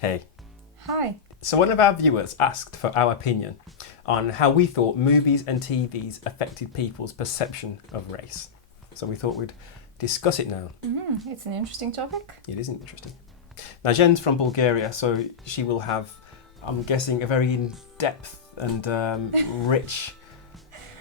Hey. Hi. So one of our viewers asked for our opinion on how we thought movies and TVs affected people's perception of race. So we thought we'd discuss it now. It's an interesting topic. It is interesting. Now Jen's from Bulgaria, so she will have, I'm guessing, a very in-depth and rich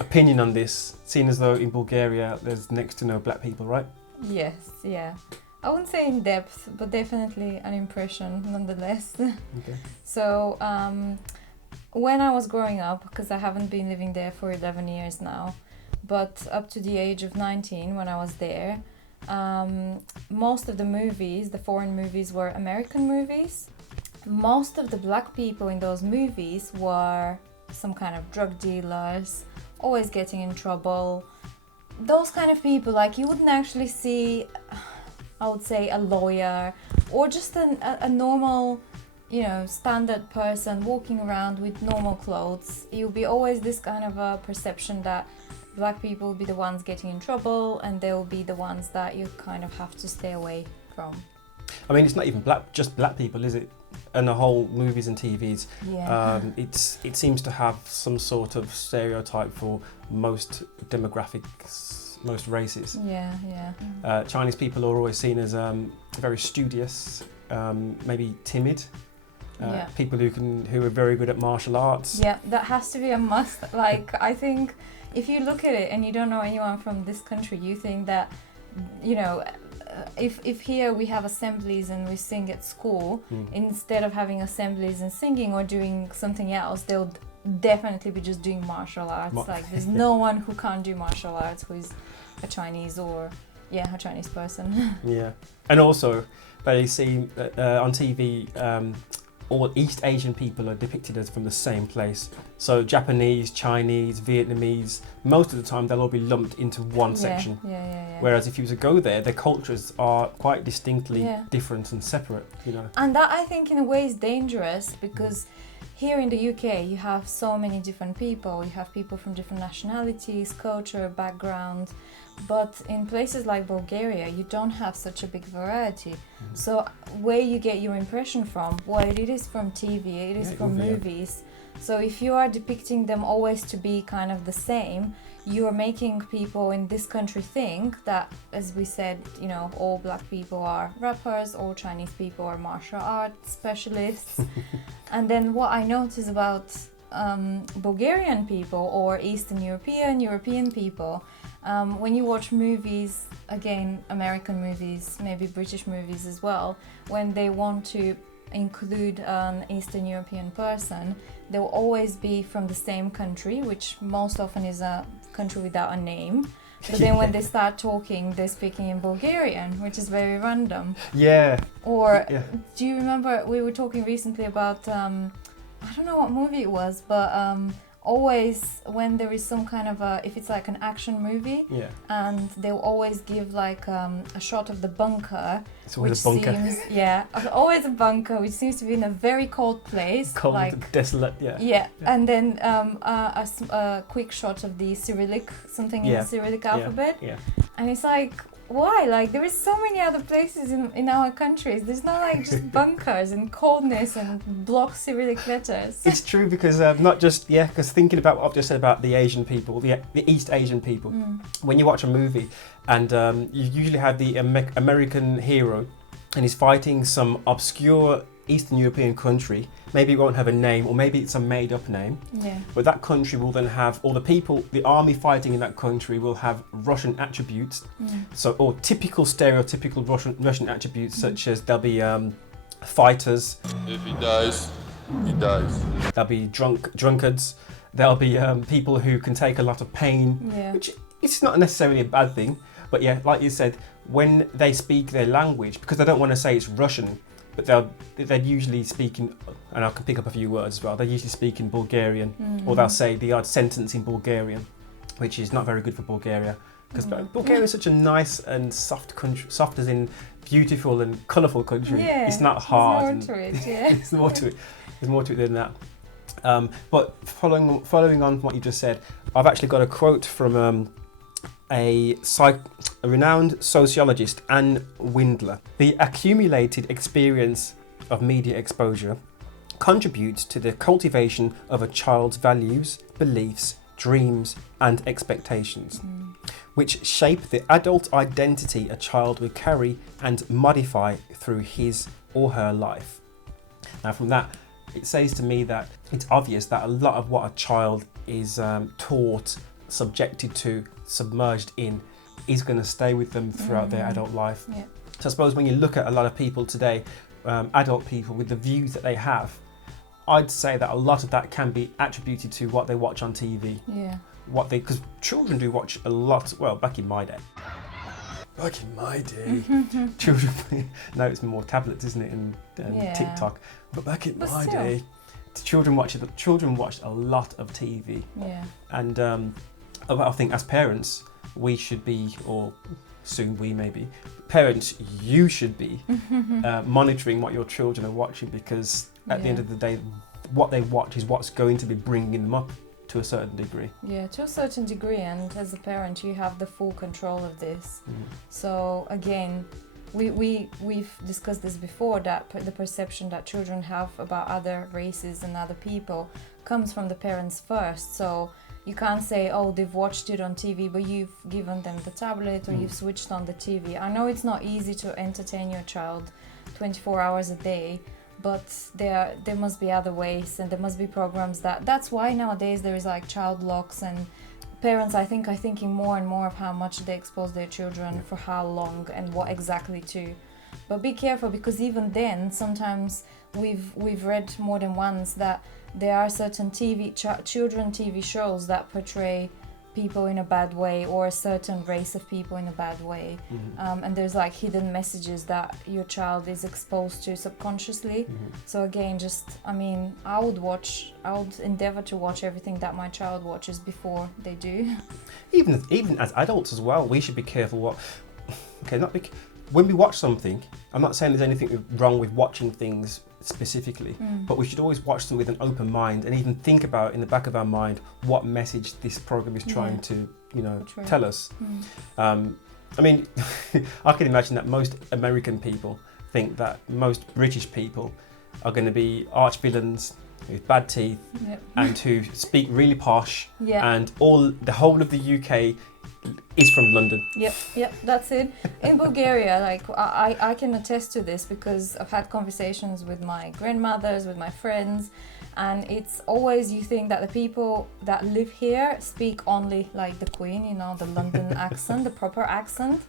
opinion on this, seeing as though in Bulgaria there's next to no black people, right? Yes, yeah. I wouldn't say in depth, but definitely an impression nonetheless. Okay. So when I was growing up, because I haven't been living there for 11 years now, but up to the age of 19 when I was there, most of the movies, the foreign movies, were American movies. Most of the black people in those movies were some kind of drug dealers, always getting in trouble. Those kind of people, like you wouldn't actually see, I would say, a lawyer or just a normal, standard person walking around with normal clothes. You'll be always this kind of a perception that black people will be the ones getting in trouble and they will be the ones that you kind of have to stay away from. I mean, it's not even just black people, is it? And the whole movies and TVs, Yeah. it seems to have some sort of stereotype for most demographics, most races. Yeah. Chinese people are always seen as very studious, maybe timid. People who are very good at martial arts. Yeah, that has to be a must. Like, I think if you look at it and you don't know anyone from this country, you think that, if here we have assemblies and we sing at school, instead of having assemblies and singing or doing something else, they'll definitely be just doing martial arts. Like, there's no one who can't do martial arts who is a Chinese or, a Chinese person. Yeah. And also, they see on TV, all East Asian people are depicted as from the same place. So Japanese, Chinese, Vietnamese, most of the time they'll all be lumped into one section. Yeah. Whereas if you were to go there, their cultures are quite distinctly different and separate, And that, I think, in a way is dangerous because here in the UK you have so many different people. You have people from different nationalities, culture, background. But in places like Bulgaria, you don't have such a big variety. So where you get your impression from, it is from TV, it is from movies. So if you are depicting them always to be kind of the same, you are making people in this country think that, as we said, all black people are rappers, all Chinese people are martial arts specialists. And then what I notice about Bulgarian people or Eastern European people, when you watch movies, again, American movies, maybe British movies as well, when they want to include an Eastern European person, they'll always be from the same country, which most often is a country without a name. But then when they start talking, they're speaking in Bulgarian, which is very random. Yeah. Or do you remember we were talking recently about, I don't know what movie it was, but always when there is some kind of if it's like an action movie, and they'll always give like a shot of the bunker. It's always a bunker. Always a bunker, which seems to be in a very cold place. Cold, like, desolate, and then a quick shot of the Cyrillic, something in the Cyrillic alphabet. And it's like, why? Like, there is so many other places in our countries. There's not like just bunkers and coldness and block Cyrillic letters. It's true because not just, because thinking about what I've just said about the Asian people, the East Asian people, when you watch a movie and you usually have the American hero and he's fighting some obscure Eastern European country, maybe it won't have a name or maybe it's a made up name, but that country will then have all the people, the army fighting in that country will have Russian attributes, or typical stereotypical Russian attributes, such as there'll be fighters. If he dies, he dies. There'll be drunkards, there'll be people who can take a lot of pain, which it's not necessarily a bad thing, but like you said, when they speak their language, because they don't want to say it's Russian, but they're usually speaking, and I can pick up a few words as well, they usually speak in Bulgarian, or they'll say the odd sentence in Bulgarian, which is not very good for Bulgaria, because Bulgaria is such a nice and soft country, soft as in beautiful and colourful country. It's not hard. There's more to it, There's more to it. There's more to it than that. But following on from what you just said, I've actually got a quote from a renowned sociologist, Anne Windler. The accumulated experience of media exposure contributes to the cultivation of a child's values, beliefs, dreams, and expectations, which shape the adult identity a child will carry and modify through his or her life. Now, from that, it says to me that it's obvious that a lot of what a child is taught, subjected to, submerged in, is going to stay with them throughout their adult life. Yeah. So I suppose when you look at a lot of people today, adult people, with the views that they have, I'd say that a lot of that can be attributed to what they watch on TV. Yeah. Because children do watch a lot. Well, back in my day. Children. Now it's more tablets, isn't it, and TikTok. But back in my day, children watched a lot of TV. Yeah. And I think as parents, we should be, or soon we may be, parents, you should be monitoring what your children are watching, because at the end of the day, what they watch is what's going to be bringing them up to a certain degree. Yeah, to a certain degree, and as a parent you have the full control of this. So again, we've discussed this before, that the perception that children have about other races and other people comes from the parents first. So you can't say, oh, they've watched it on TV, but you've given them the tablet or you've switched on the TV. I know it's not easy to entertain your child 24 hours a day, but there must be other ways, and there must be programs that's why nowadays there is like child locks, and parents I think are thinking more and more of how much they expose their children, for how long and what exactly to. But be careful, because even then sometimes we've read more than once that there are certain children TV shows that portray people in a bad way, or a certain race of people in a bad way, and there's like hidden messages that your child is exposed to subconsciously. So again, I would endeavor to watch everything that my child watches before they do. Even as adults as well, we should be careful when we watch something. I'm not saying there's anything wrong with watching things specifically, but we should always watch them with an open mind, and even think about in the back of our mind what message this program is trying to tell us. I mean, I can imagine that most American people think that most British people are going to be arch villains with bad teeth and who speak really posh, and the whole of the UK is from London. Yep, that's it. In Bulgaria, like I can attest to this, because I've had conversations with my grandmothers, with my friends, and it's always, you think that the people that live here speak only like the Queen, the London accent, the proper accent.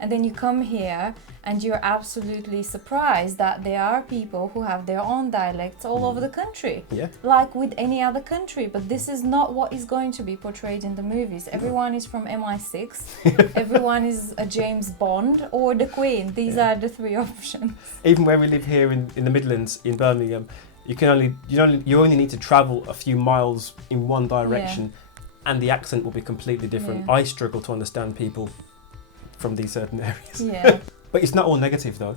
And then you come here and you're absolutely surprised that there are people who have their own dialects all over the country, like with any other country. But this is not what is going to be portrayed in the movies. Everyone is from MI6, everyone is a James Bond or the Queen. These are the three options. Even where we live here in the Midlands, in Birmingham, you only need to travel a few miles in one direction, and the accent will be completely different. I struggle to understand people from these certain areas. But it's not all negative though.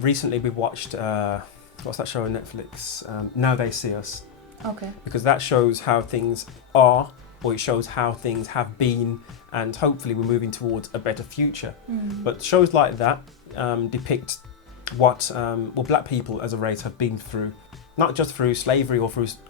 Recently we watched what's that show on Netflix, Now They See Us. Okay. Because that shows how things are, or it shows how things have been, and hopefully we're moving towards a better future. But shows like that depict what black people as a race have been through, not just through slavery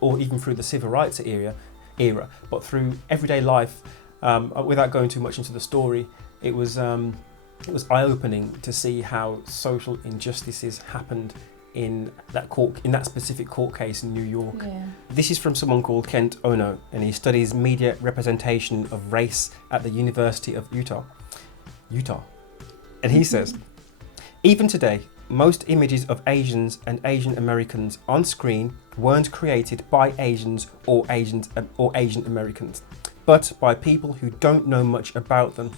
or even through the civil rights era, but through everyday life. Without going too much into the story, it was eye-opening to see how social injustices happened in that specific court case in New York. This is from someone called Kent Ono, and he studies media representation of race at the University of Utah. And he says, even today, most images of Asians and Asian Americans on screen weren't created by Asians or Asian Americans, but by people who don't know much about them.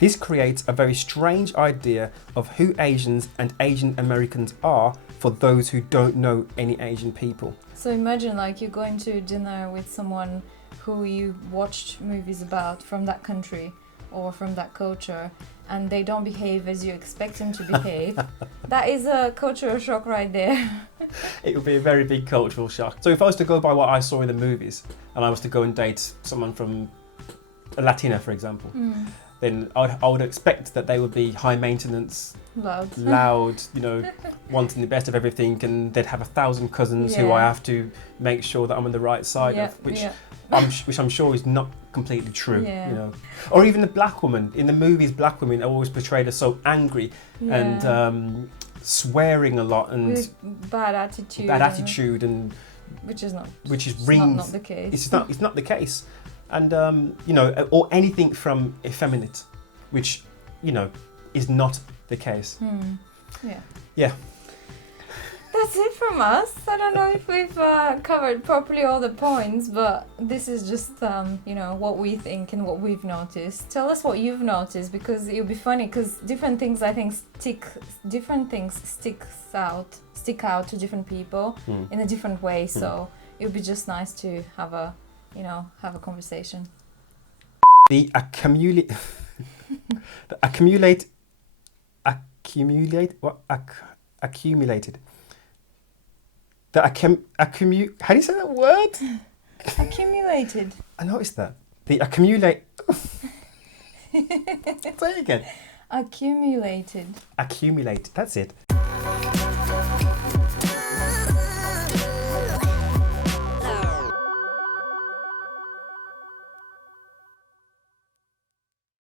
This creates a very strange idea of who Asians and Asian Americans are for those who don't know any Asian people. So imagine like you're going to dinner with someone who you watched movies about from that country or from that culture, and they don't behave as you expect them to behave. That is a cultural shock right there. It would be a very big cultural shock. So if I was to go by what I saw in the movies, and I was to go and date someone from a Latina, for example, then I would expect that they would be high maintenance, loud, you know, wanting the best of everything, and they'd have 1,000 cousins who I have to make sure that I'm on the right side of, which I'm sure is not completely true, you know. Or even the black woman in the movies. Black women are always portrayed as so angry and swearing a lot and with bad attitude, and which is not the case. It's not the case, and you know, or anything from effeminate, which, you know, is not the case. Yeah. That's it from us. I don't know if we've covered properly all the points, but this is just, you know, what we think and what we've noticed. Tell us what you've noticed, because it'll be funny, because different things I think stick out to different people in a different way. So it would be just nice to have a conversation. The accumulated. How do you say that word? Accumulated. I noticed that. The accumulate. Say it again. Accumulated. Accumulate. That's it.